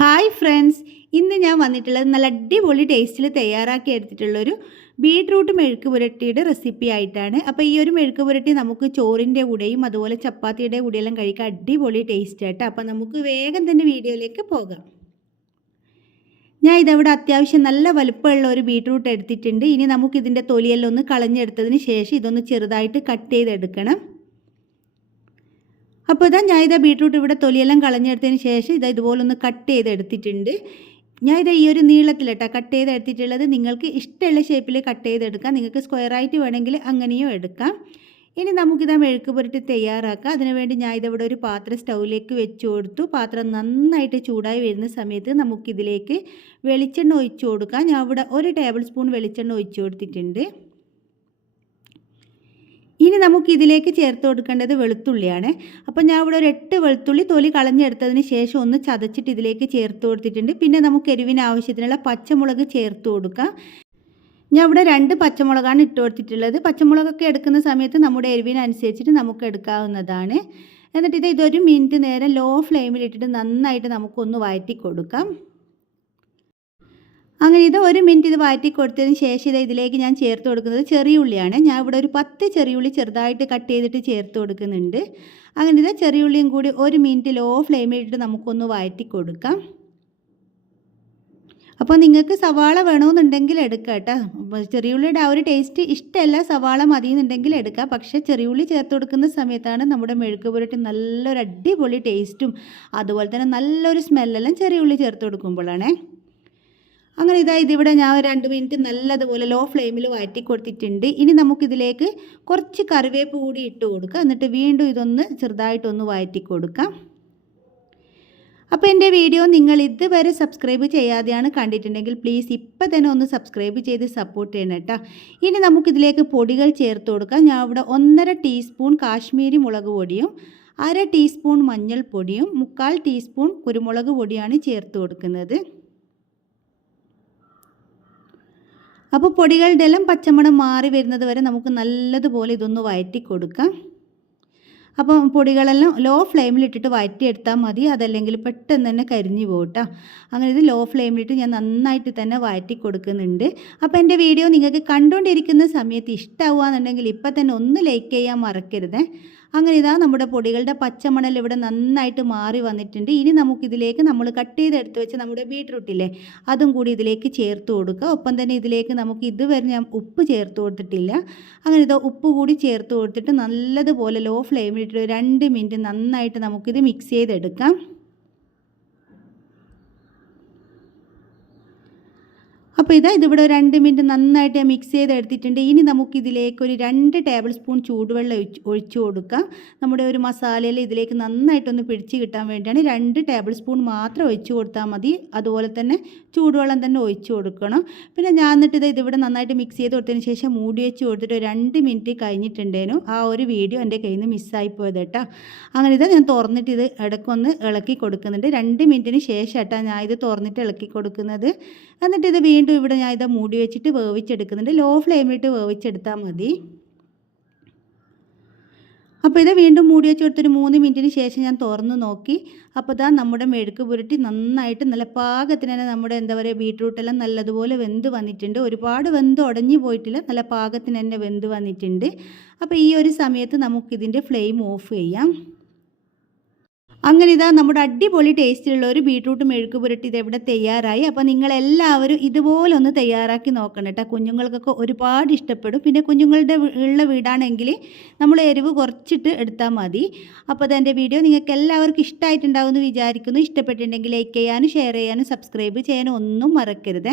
Hi friends, ഇന്ന് ഞാൻ വന്നിട്ടുള്ളത് നല്ല അടിപൊളി ടേസ്റ്റിൽ തയ്യാറാക്കി എടുത്തിട്ടുള്ളൊരു ബീട്രൂട്ട് മെഴുക്ക് പുരട്ടിയുടെ റെസിപ്പി ആയിട്ടാണ്. അപ്പോൾ ഈ ഒരു മെഴുക്ക് പുരട്ടി നമുക്ക് ചോറിൻ്റെ കൂടെയും അതുപോലെ ചപ്പാത്തിയുടെ കൂടെയെല്ലാം കഴിക്കാൻ അടിപൊളി ടേസ്റ്റ് ആയിട്ട്. അപ്പോൾ നമുക്ക് വേഗം തന്നെ വീഡിയോയിലേക്ക് പോകാം. ഞാൻ ഇതവിടെ അത്യാവശ്യം നല്ല വലുപ്പമുള്ള ഒരു ബീട്രൂട്ട് എടുത്തിട്ടുണ്ട്. ഇനി നമുക്കിതിൻ്റെ തൊലിയെല്ലാം ഒന്ന് കളഞ്ഞെടുത്തതിന് ശേഷം ഇതൊന്ന് ചെറുതായിട്ട് കട്ട് ചെയ്തെടുക്കണം. അപ്പോൾ ഞാൻ ബീട്രൂട്ട് ഇവിടെ തൊലിയെല്ലാം കളഞ്ഞെടുത്തതിന് ശേഷം ഇതുപോലെ ഒന്ന് കട്ട് ചെയ്തെടുത്തിട്ടുണ്ട്. ഈ ഒരു നീളത്തിലിട്ടാണ് കട്ട് ചെയ്തെടുത്തിട്ടുള്ളത്. നിങ്ങൾക്ക് ഇഷ്ടമുള്ള ഷേപ്പിൽ കട്ട് ചെയ്തെടുക്കാം. നിങ്ങൾക്ക് സ്ക്വയറായിട്ട് വേണമെങ്കിൽ അങ്ങനെയും എടുക്കാം. ഇനി നമുക്കിതാ മെഴുക്ക് പുരട്ടി തയ്യാറാക്കാം. അതിനുവേണ്ടി ഇതവിടെ ഒരു പാത്രം സ്റ്റൗവിലേക്ക് വെച്ച് കൊടുത്തു. പാത്രം നന്നായിട്ട് ചൂടായി വരുന്ന സമയത്ത് നമുക്കിതിലേക്ക് വെളിച്ചെണ്ണ ഒഴിച്ചു കൊടുക്കാം. ഞാൻ ഇവിടെ 1 ടേബിൾ സ്പൂൺ വെളിച്ചെണ്ണ ഒഴിച്ചു കൊടുത്തിട്ടുണ്ട്. ഇനി നമുക്കിതിലേക്ക് ചേർത്ത് കൊടുക്കേണ്ടത് വെളുത്തുള്ളിയാണ്. അപ്പോൾ ഞാൻ ഇവിടെ ഒരു 8 വെളുത്തുള്ളി തൊലി കളഞ്ഞെടുത്തതിന് ശേഷം ഒന്ന് ചതച്ചിട്ട് ഇതിലേക്ക് ചേർത്ത് കൊടുത്തിട്ടുണ്ട്. പിന്നെ നമുക്ക് എരിവിന് ആവശ്യത്തിനുള്ള പച്ചമുളക് ചേർത്ത് കൊടുക്കാം. ഞാൻ ഇവിടെ 2 പച്ചമുളകാണ് ഇട്ട് കൊടുത്തിട്ടുള്ളത്. പച്ചമുളകൊക്കെ എടുക്കുന്ന സമയത്ത് നമ്മുടെ എരിവിനനുസരിച്ചിട്ട് നമുക്ക് എടുക്കാവുന്നതാണ്. എന്നിട്ട് ഇതൊരു മിനിറ്റ് നേരം ലോ ഫ്ലെയിമിലിട്ടിട്ട് നന്നായിട്ട് നമുക്കൊന്ന് വഴറ്റി കൊടുക്കാം. അങ്ങനെ 1 മിനിറ്റ് ഇത് വഴറ്റി കൊടുത്തതിന് ശേഷം ഇതിലേക്ക് ഞാൻ ചേർത്ത് കൊടുക്കുന്നത് ചെറിയ ഉള്ളിയാണ്. ഞാൻ ഇവിടെ ഒരു 10 ചെറിയ ഉള്ളി ചെറുതായിട്ട് കട്ട് ചെയ്തിട്ട് ചേർത്ത് കൊടുക്കുന്നുണ്ട്. അങ്ങനെ ചെറിയ ഉള്ളിയും കൂടി 1 മിനിറ്റ് ലോ ഫ്ലെയിമിലിട്ട് നമുക്കൊന്ന് വഴറ്റി കൊടുക്കാം. അപ്പോൾ നിങ്ങൾക്ക് സവാള വേണമെന്നുണ്ടെങ്കിൽ എടുക്കാം കേട്ടോ. ചെറിയ ഉള്ളിയുടെ ആ ഒരു ടേസ്റ്റ് ഇഷ്ടമല്ല, സവാള മതിയെന്നുണ്ടെങ്കിൽ എടുക്കാം. പക്ഷേ ചെറിയ ഉള്ളി ചേർത്ത് കൊടുക്കുന്ന സമയത്താണ് നമ്മുടെ മെഴുക്ക് പുരട്ടി നല്ലൊരു അടിപൊളി ടേസ്റ്റും അതുപോലെ തന്നെ നല്ലൊരു സ്മെല്ലെല്ലാം ചെറിയ ഉള്ളി ചേർത്ത് കൊടുക്കുമ്പോഴാണ്. അങ്ങനെ ഇതിവിടെ ഞാൻ 2 മിനിറ്റ് നല്ലതുപോലെ ലോ ഫ്ലെയിമിൽ വഴറ്റി കൊടുത്തിട്ടുണ്ട്. ഇനി നമുക്കിതിലേക്ക് കുറച്ച് കറിവേപ്പ് കൂടി ഇട്ട് കൊടുക്കാം. എന്നിട്ട് വീണ്ടും ഇതൊന്ന് ചെറുതായിട്ടൊന്ന് വഴറ്റി കൊടുക്കാം. അപ്പോൾ എൻ്റെ വീഡിയോ നിങ്ങൾ ഇതുവരെ സബ്സ്ക്രൈബ് ചെയ്യാതെയാണ് കണ്ടിട്ടുണ്ടെങ്കിൽ പ്ലീസ് ഇപ്പോൾ തന്നെ ഒന്ന് സബ്സ്ക്രൈബ് ചെയ്ത് സപ്പോർട്ട് ചെയ്യണം കേട്ടോ. ഇനി നമുക്കിതിലേക്ക് പൊടികൾ ചേർത്ത് കൊടുക്കാം. ഞാൻ ഇവിടെ 1.5 ടീസ്പൂൺ കാശ്മീരി മുളക് പൊടിയും 1/2 ടീസ്പൂൺ മഞ്ഞൾപ്പൊടിയും 1/4 ടീസ്പൂൺ കുരുമുളക് പൊടിയാണ് ചേർത്ത് കൊടുക്കുന്നത്. അപ്പോൾ പൊടികളുടെ എല്ലാം പച്ചമണം മാറി വരുന്നത് വരെ നമുക്ക് നല്ലതുപോലെ ഇതൊന്ന് വഴറ്റി കൊടുക്കാം. അപ്പോൾ പൊടികളെല്ലാം ലോ ഫ്ലെയിമിലിട്ടിട്ട് വഴറ്റിയെടുത്താൽ മതി, അതല്ലെങ്കിൽ പെട്ടെന്ന് തന്നെ കരിഞ്ഞു പോകട്ടോ. അങ്ങനെ ഇത് ലോ ഫ്ലെയിമിലിട്ട് ഞാൻ നന്നായിട്ട് തന്നെ വഴറ്റി കൊടുക്കുന്നുണ്ട്. അപ്പോൾ എൻ്റെ വീഡിയോ നിങ്ങൾക്ക് കണ്ടുകൊണ്ടിരിക്കുന്ന സമയത്ത് ഇഷ്ടമാവുകയെന്നുണ്ടെങ്കിൽ ഇപ്പം തന്നെ ഒന്ന് ലൈക്ക് ചെയ്യാൻ മറക്കരുത്. അങ്ങനെ നമ്മുടെ പൊടികളുടെ പച്ചമണൽ ഇവിടെ നന്നായിട്ട് മാറി വന്നിട്ടുണ്ട്. ഇനി നമുക്കിതിലേക്ക് നമ്മൾ കട്ട് ചെയ്തെടുത്ത് വെച്ച് നമ്മുടെ ബീട്രൂട്ടില്ലേ അതും കൂടി ഇതിലേക്ക് ചേർത്ത് കൊടുക്കുക. ഒപ്പം തന്നെ ഇതിലേക്ക് നമുക്ക് ഇതുവരെ ഞാൻ ഉപ്പ് ചേർത്ത് കൊടുത്തിട്ടില്ല. അങ്ങനെ ഉപ്പ് കൂടി ചേർത്ത് കൊടുത്തിട്ട് നല്ലതുപോലെ ലോ ഫ്ലെയിമിലിട്ട് 2 മിനിറ്റ് നന്നായിട്ട് നമുക്കിത് മിക്സ് ചെയ്തെടുക്കാം. അപ്പോൾ ഇതിവിടെ 2 മിനിറ്റ് നന്നായിട്ട് മിക്സ് ചെയ്തെടുത്തിട്ടുണ്ട്. ഇനി നമുക്കിതിലേക്ക് ഒരു 2 ടേബിൾ സ്പൂൺ ചൂടുവെള്ളം ഒഴിച്ചു കൊടുക്കാം. നമ്മുടെ ഒരു മസാലയിൽ ഇതിലേക്ക് നന്നായിട്ടൊന്ന് പിടിച്ച് കിട്ടാൻ വേണ്ടിയാണ് 2 ടേബിൾ സ്പൂൺ മാത്രം ഒഴിച്ചു കൊടുത്താൽ മതി. അതുപോലെ തന്നെ ചൂടുവെള്ളം തന്നെ ഒഴിച്ചു കൊടുക്കണം. പിന്നെ ഞാൻ എന്നിട്ട് ഇതിവിടെ നന്നായിട്ട് മിക്സ് ചെയ്ത് കൊടുത്തതിന് ശേഷം മൂടി വെച്ച് കൊടുത്തിട്ട് 2 മിനിറ്റ് കഴിഞ്ഞിട്ടുണ്ടേനു. ആ ഒരു വീഡിയോ എൻ്റെ കയ്യിൽ നിന്ന് മിസ്സായി പോയത് കേട്ടോ. അങ്ങനെ ഞാൻ തുറന്നിട്ട് ഇടയ്ക്കൊന്ന് ഇളക്കി കൊടുക്കുന്നുണ്ട്. 2 മിനിറ്റിന് ശേഷം കേട്ടോ ഞാൻ ഇത് തുറന്നിട്ട് ഇളക്കി കൊടുക്കുന്നത്. എന്നിട്ട് വീണ്ടും ഇവിടെ ഞാൻ മൂടി വെച്ചിട്ട് വേവിച്ചെടുക്കുന്നുണ്ട്. ലോ ഫ്ലെയിമിലിട്ട് വേവിച്ചെടുത്താൽ മതി. അപ്പോൾ വീണ്ടും മൂടി വെച്ച് കൊടുത്തൊരു 3 മിനിറ്റിന് ശേഷം ഞാൻ തുറന്ന് നോക്കി. അപ്പോൾ നമ്മുടെ മെഴുക്ക് പുരട്ടി നന്നായിട്ട് നല്ല പാകത്തിന് തന്നെ നമ്മുടെ ബീട്രൂട്ടെല്ലാം നല്ലതുപോലെ വെന്ത് വന്നിട്ടുണ്ട്. ഒരുപാട് വെന്ത് ഉടഞ്ഞു പോയിട്ടില്ല, നല്ല പാകത്തിന് തന്നെ വെന്ത് വന്നിട്ടുണ്ട്. അപ്പോൾ ഈ ഒരു സമയത്ത് നമുക്കിതിൻ്റെ ഫ്ലെയിം ഓഫ് ചെയ്യാം. അങ്ങനെ നമ്മുടെ അടിപൊളി ടേസ്റ്റിലുള്ള ഒരു ബീട്രൂട്ട് മെഴുക്ക് പുരട്ടി ഇതെവിടെ തയ്യാറായി. അപ്പോൾ നിങ്ങളെല്ലാവരും ഇതുപോലെ ഒന്ന് തയ്യാറാക്കി നോക്കണം കേട്ടോ. കുഞ്ഞുങ്ങൾക്കൊക്കെ ഒരുപാട് ഇഷ്ടപ്പെടും. പിന്നെ കുഞ്ഞുങ്ങളുടെ ഉള്ള വീടാണെങ്കിൽ നമ്മൾ എരിവ് കുറച്ചിട്ട് എടുത്താൽ മതി. അപ്പോൾ എൻ്റെ വീഡിയോ നിങ്ങൾക്ക് എല്ലാവർക്കും ഇഷ്ടമായിട്ടുണ്ടാവുമെന്ന് വിചാരിക്കുന്നു. ഇഷ്ടപ്പെട്ടിട്ടുണ്ടെങ്കിൽ ലൈക്ക് ചെയ്യാനും ഷെയർ ചെയ്യാനും സബ്സ്ക്രൈബ് ചെയ്യാനും ഒന്നും മറക്കരുത്.